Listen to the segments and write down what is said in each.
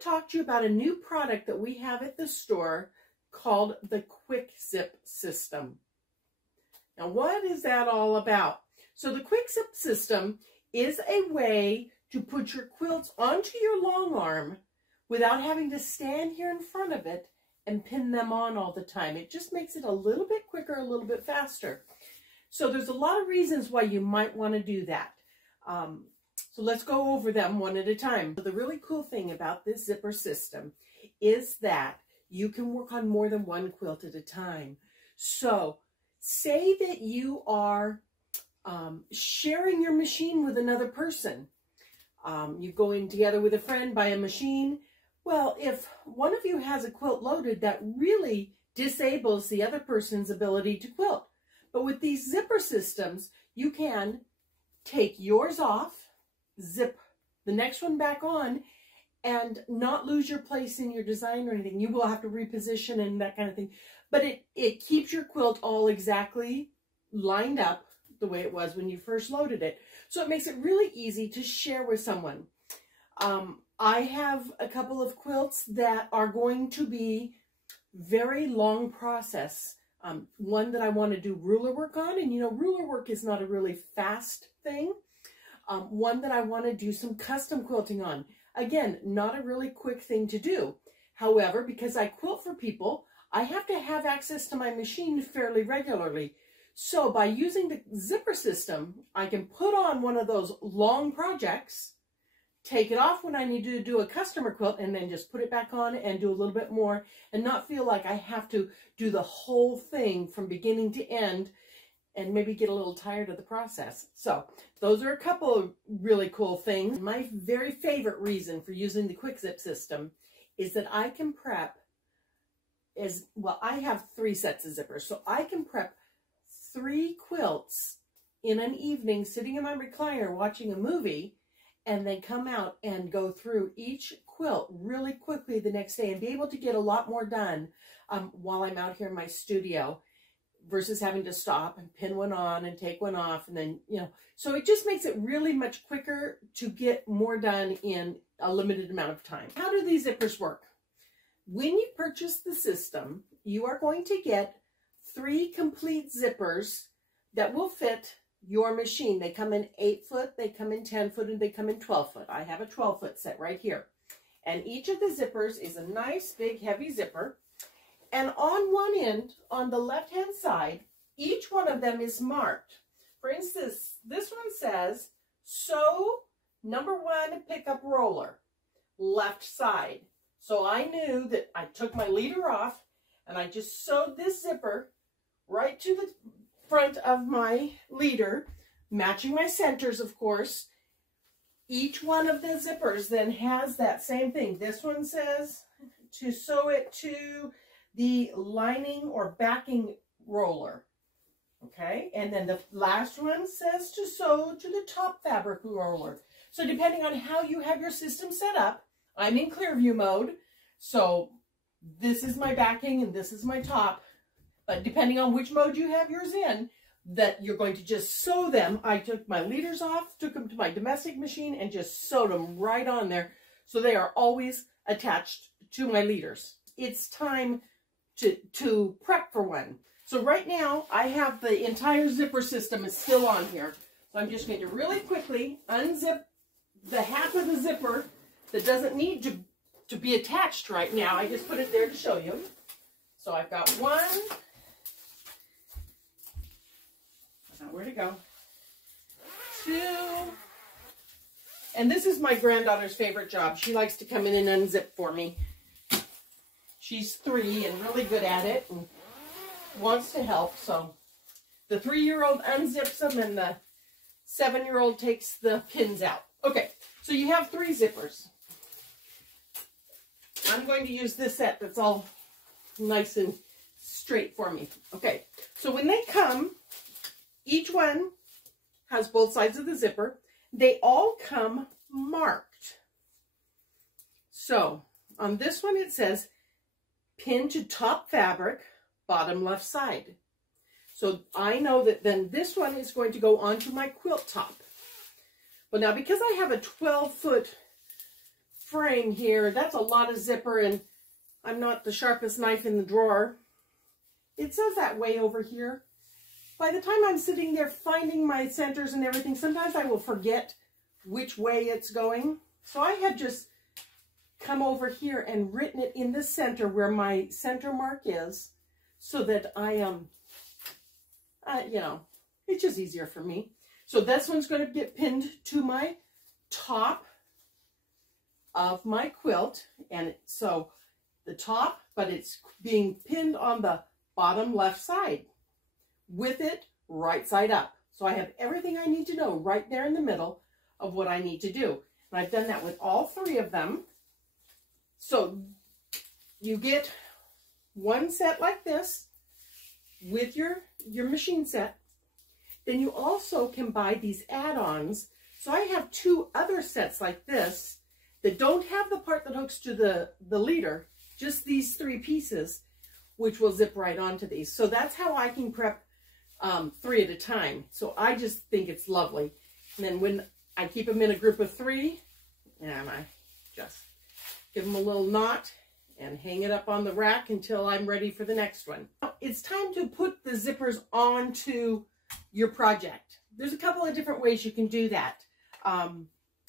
to talk to you about a new product that we have at the store called the Quick Zip System. Now, what is that all about? So the Quick Zip System is a way to put your quilts onto your long arm without having to stand here in front of it and pin them on all the time. It just makes it a little bit quicker, a little bit faster. So there's a lot of reasons why you might want to do that. So let's go over them one at a time. The really cool thing about this zipper system is that you can work on more than one quilt at a time. So say that you are sharing your machine with another person. You go in together with a friend, buy a machine. Well, if one of you has a quilt loaded, that really disables the other person's ability to quilt. But with these zipper systems, you can take yours off, zip the next one back on, and not lose your place in your design or anything. You will have to reposition and that kind of thing. But it keeps your quilt all exactly lined up the way it was when you first loaded it. So it makes it really easy to share with someone. I have a couple of quilts that are going to be very long process. One that I want to do ruler work on, and you know, ruler work is not a really fast thing. One that I want to do some custom quilting on. Again, not a really quick thing to do. However, because I quilt for people, I have to have access to my machine fairly regularly. So by using the zipper system, I can put on one of those long projects, take it off when I need to do a customer quilt, and then just put it back on and do a little bit more and not feel like I have to do the whole thing from beginning to end and maybe get a little tired of the process. So those are a couple of really cool things. My very favorite reason for using the Quick Zip system is that I can prep as well. I have 3 sets of zippers, so I can prep 3 quilts in an evening sitting in my recliner watching a movie, and then come out and go through each quilt really quickly the next day and be able to get a lot more done while I'm out here in my studio, versus having to stop and pin one on and take one off, and then, you know, so it just makes it really much quicker to get more done in a limited amount of time. How do these zippers work? When you purchase the system, you are going to get 3 complete zippers that will fit your machine. They come in 8-foot, they come in 10-foot, and they come in 12-foot. I have a 12-foot set right here. And each of the zippers is a nice, big, heavy zipper. And on one end, on the left-hand side, each one of them is marked. For instance, this one says, sew number 1 pickup roller, left side. So I knew that I took my leader off, and I just sewed this zipper right to the front of my leader, matching my centers, of course. Each one of the zippers then has that same thing. This one says to sew it to the lining or backing roller, okay? And then the last one says to sew to the top fabric roller. So depending on how you have your system set up, I'm in clear view mode, so this is my backing and this is my top. But depending on which mode you have yours in, that you're going to just sew them. I took my leaders off, took them to my domestic machine, and just sewed them right on there. So they are always attached to my leaders. It's time to prep for one. So right now, I have the entire zipper system is still on here. So I'm just going to really quickly unzip the half of the zipper that doesn't need to be attached right now. I just put it there to show you. So I've got 1, where'd it go? 2, and this is my granddaughter's favorite job. She likes to come in and unzip for me. She's 3 and really good at it and wants to help. So the 3-year-old unzips them and the 7-year-old takes the pins out. Okay, so you have 3 zippers. I'm going to use this set that's all nice and straight for me. Okay, so when they come, each one has both sides of the zipper. They all come marked. So on this one it says pin to top fabric, bottom left side. So I know that then this one is going to go onto my quilt top. Well, now because I have a 12-foot frame here. That's a lot of zipper, and I'm not the sharpest knife in the drawer. It says that way over here. By the time I'm sitting there finding my centers and everything, sometimes I will forget which way it's going. So I have just come over here and written it in the center where my center mark is, so that I you know, it's just easier for me. So this one's going to get pinned to my top of my quilt, and so the top, but it's being pinned on the bottom left side with it right side up. So I have everything I need to know right there in the middle of what I need to do. And I've done that with all three of them. So you get one set like this with your machine set. Then you also can buy these add-ons. So I have two other sets like this that don't have the part that hooks to the leader, just these three pieces, which will zip right onto these. So that's how I can prep 3 at a time. So I just think it's lovely. And then when I keep them in a group of 3, and I just give them a little knot and hang it up on the rack until I'm ready for the next one. It's time to put the zippers onto your project. There's a couple of different ways you can do that.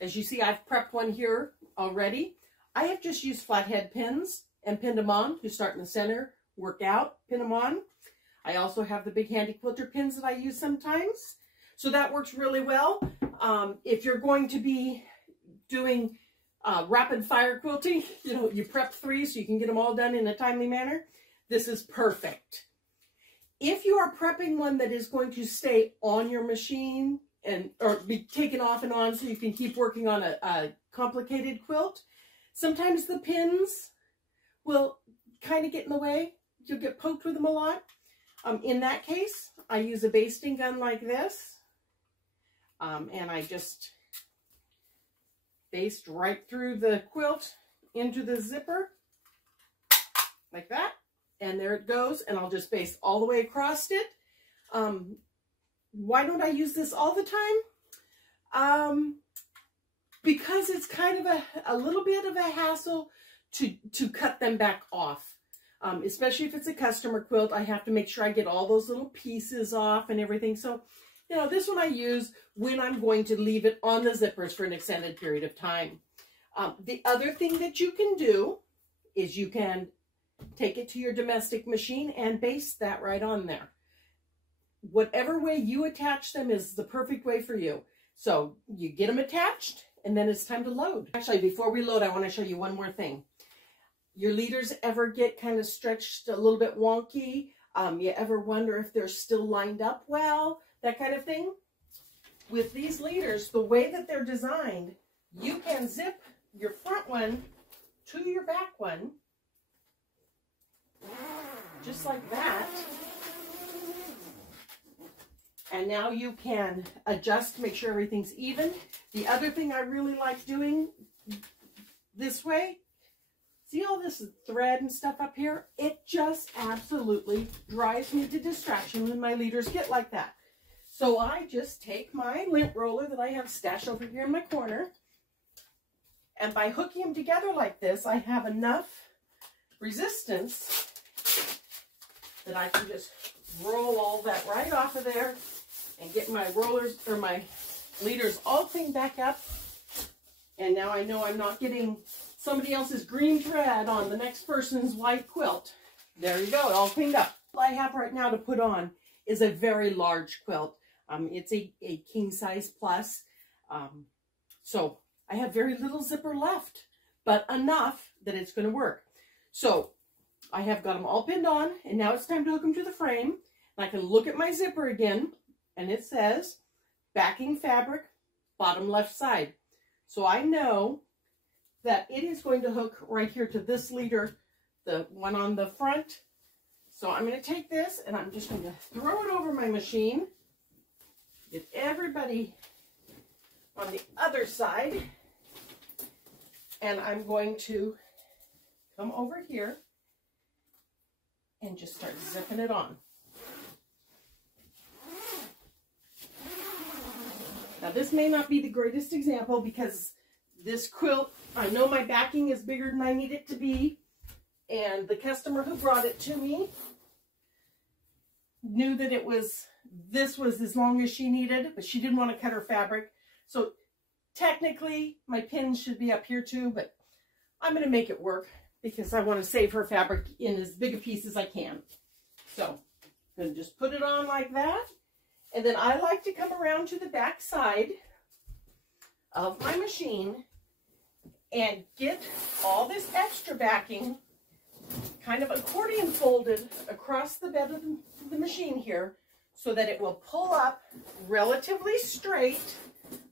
As you see, I've prepped one here already. I have just used flathead pins and pinned them on. You start in the center, work out, pin them on. I also have the big handy quilter pins that I use sometimes. So that works really well. If you're going to be doing rapid fire quilting, you know, you prep 3 so you can get them all done in a timely manner, this is perfect. If you are prepping one that is going to stay on your machine or be taken off and on so you can keep working on a complicated quilt, sometimes the pins will kind of get in the way. You'll get poked with them a lot. In that case, I use a basting gun like this, and I just baste right through the quilt into the zipper like that, and there it goes, and I'll just baste all the way across it. Why don't I use this all the time? Because it's kind of a little bit of a hassle to cut them back off. Especially if it's a customer quilt, I have to make sure I get all those little pieces off and everything. So, you know, this one I use when I'm going to leave it on the zippers for an extended period of time. The other thing that you can do is you can take it to your domestic machine and baste that right on there. Whatever way you attach them is the perfect way for you. So you get them attached, and then it's time to load. Actually, before we load, I want to show you one more thing. Your leaders ever get kind of stretched a little bit wonky? You ever wonder if they're still lined up well? That kind of thing? With these leaders, the way that they're designed, you can zip your front one to your back one, just like that. And now you can adjust to make sure everything's even. The other thing I really like doing this way, see all this thread and stuff up here? It just absolutely drives me to distraction when my leaders get like that. So I just take my lint roller that I have stashed over here in my corner, and by hooking them together like this, I have enough resistance that I can just roll all that right off of there and get my rollers or my leaders all cleaned back up. And now I know I'm not getting somebody else's green thread on the next person's white quilt. There you go, all cleaned up. All I have right now to put on is a very large quilt. It's a king size plus. So I have very little zipper left, but enough that it's going to work. So I have got them all pinned on, and now it's time to hook them to the frame. And I can look at my zipper again, and it says backing fabric, bottom left side. So I know that it is going to hook right here to this leader, the one on the front. So I'm going to take this and I'm just going to throw it over my machine, get everybody on the other side, and I'm going to come over here and just start zipping it on. Now this may not be the greatest example because This quilt, I know my backing is bigger than I need it to be, and the customer who brought it to me knew that this was as long as she needed, but she didn't want to cut her fabric. So technically my pins should be up here too, but I'm going to make it work because I want to save her fabric in as big a piece as I can. So I'm going to just put it on like that. And then I like to come around to the back side of my machine and get all this extra backing kind of accordion folded across the bed of the machine here so that it will pull up relatively straight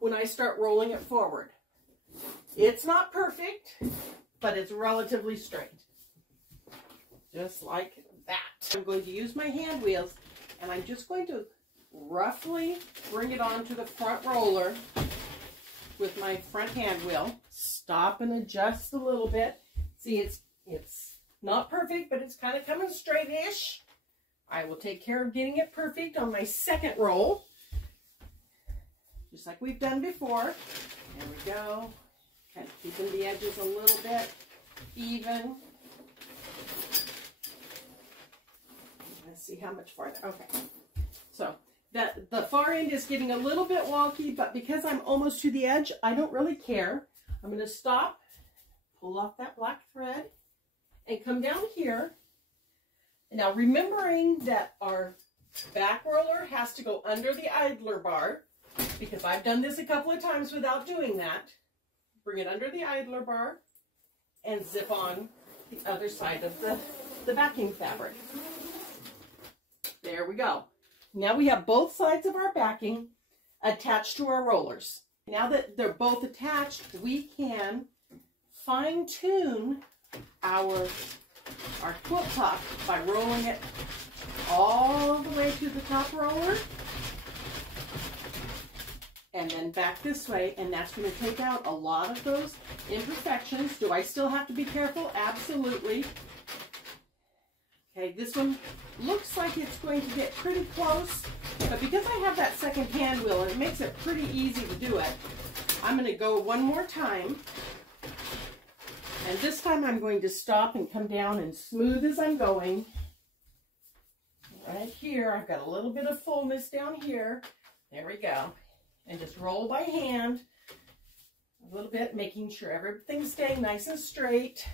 when I start rolling it forward. It's not perfect, but it's relatively straight. Just like that. I'm going to use my hand wheels and I'm just going to roughly bring it onto the front roller with my front hand wheel. Stop and adjust a little bit. See, it's not perfect, but it's kind of coming straight-ish. I will take care of getting it perfect on my second roll, just like we've done before. There we go. Kind of keeping the edges a little bit even. Let's see how much farther. Okay. So the far end is getting a little bit wonky, but because I'm almost to the edge, I don't really care. I'm going to stop, pull off that black thread, and come down here. And now remembering that our back roller has to go under the idler bar, because I've done this a couple of times without doing that. Bring it under the idler bar and zip on the other side of the backing fabric. There we go. Now we have both sides of our backing attached to our rollers. Now that they're both attached, we can fine-tune our quilt top by rolling it all the way to the top roller and then back this way, and that's going to take out a lot of those imperfections. Do I still have to be careful? Absolutely. Okay, this one looks like it's going to get pretty close, but because I have that second hand wheel, it makes it pretty easy to do it. I'm going to go one more time, and this time I'm going to stop and come down and smooth as I'm going. Right here, I've got a little bit of fullness down here. There we go. And just roll by hand a little bit, making sure everything's staying nice and straight.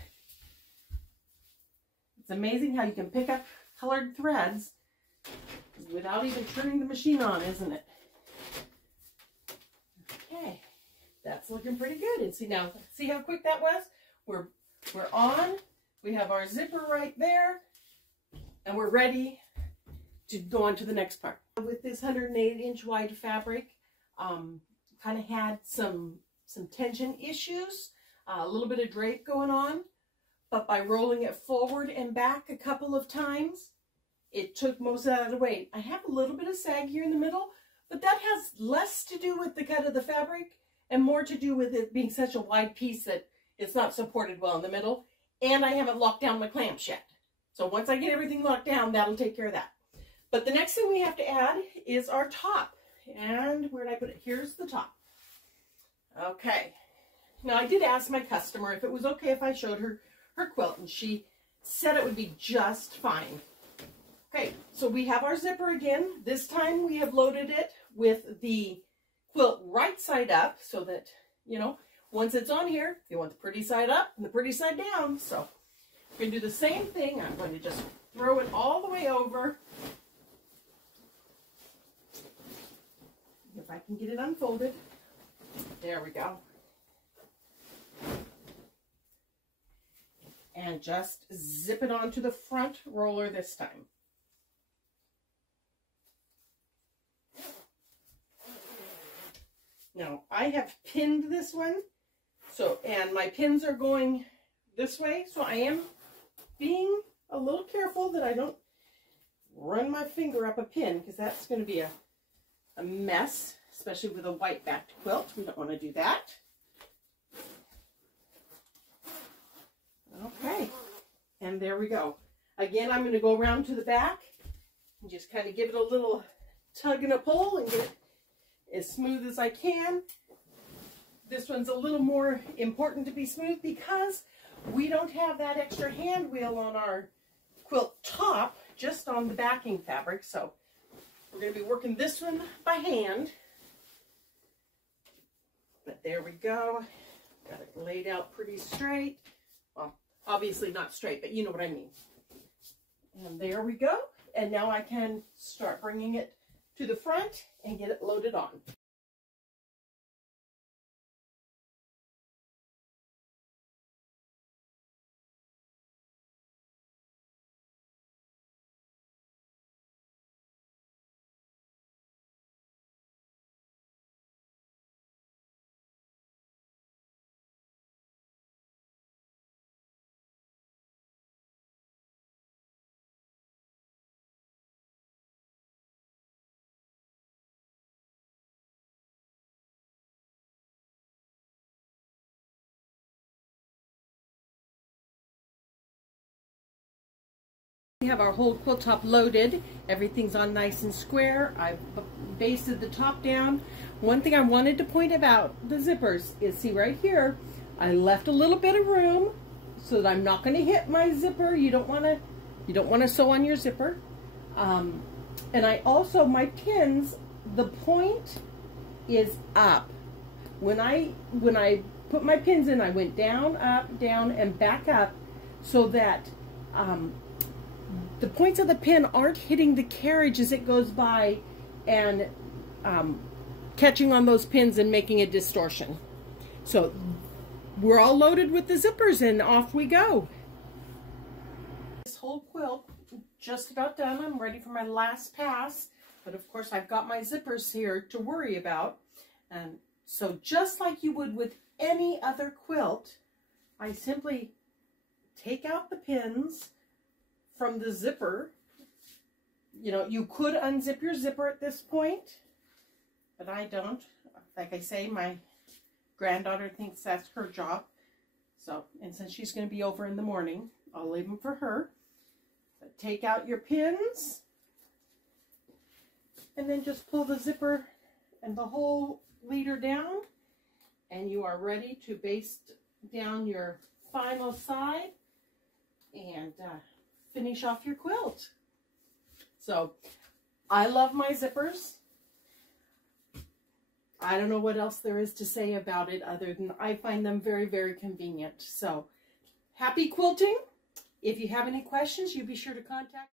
It's amazing how you can pick up colored threads without even turning the machine on, isn't it? Okay, that's looking pretty good. And see now, see how quick that was? We're on. We have our zipper right there, and we're ready to go on to the next part. With this 108-inch wide fabric, kind of had some tension issues, a little bit of drape going on, but by rolling it forward and back a couple of times, it took most of that out of the weight. I have a little bit of sag here in the middle, but that has less to do with the cut of the fabric and more to do with it being such a wide piece that it's not supported well in the middle, and I haven't locked down my clamps yet. So once I get everything locked down, that'll take care of that. But the next thing we have to add is our top. And where did I put it? Here's the top. Okay. Now I did ask my customer if it was okay if I showed her her quilt, and she said it would be just fine. Okay, so we have our zipper again. This time we have loaded it with the quilt right side up so that, you know, once it's on here, you want the pretty side up and the pretty side down. So we're going to do the same thing. I'm going to just throw it all the way over. If I can get it unfolded. There we go. And just zip it onto the front roller this time. Now, I have pinned this one, and my pins are going this way, so I am being a little careful that I don't run my finger up a pin, because that's going to be a mess, especially with a white backed quilt. We don't want to do that. Okay, and there we go. Again, I'm going to go around to the back and just kind of give it a little tug and a pull and get it as smooth as I can. This one's a little more important to be smooth because we don't have that extra hand wheel on our quilt top, just on the backing fabric. So we're going to be working this one by hand. But there we go. Got it laid out pretty straight. Well, obviously not straight, but you know what I mean. And there we go. And now I can start bringing it to the front and get it loaded on. We have our whole quilt top loaded. Everything's on nice and square. I've basted the top down. One thing I wanted to point about the zippers is, see right here, I left a little bit of room so that I'm not going to hit my zipper. You don't want to sew on your zipper. And I also, my pins, the point is up. When I put my pins in, I went down, up, down, and back up so that the points of the pin aren't hitting the carriage as it goes by and catching on those pins and making a distortion. So we're all loaded with the zippers and off we go. This whole quilt just about done. I'm ready for my last pass, but of course I've got my zippers here to worry about. And so just like you would with any other quilt, I simply take out the pins from the zipper. You know, you could unzip your zipper at this point, but I don't. Like I say, my granddaughter thinks that's her job. So, and since she's going to be over in the morning, I'll leave them for her. But take out your pins, and then just pull the zipper and the whole leader down, and you are ready to baste down your final side and finish off your quilt. So I love my zippers. I don't know what else there is to say about it other than I find them very, very convenient. So happy quilting. If you have any questions, you be sure to contact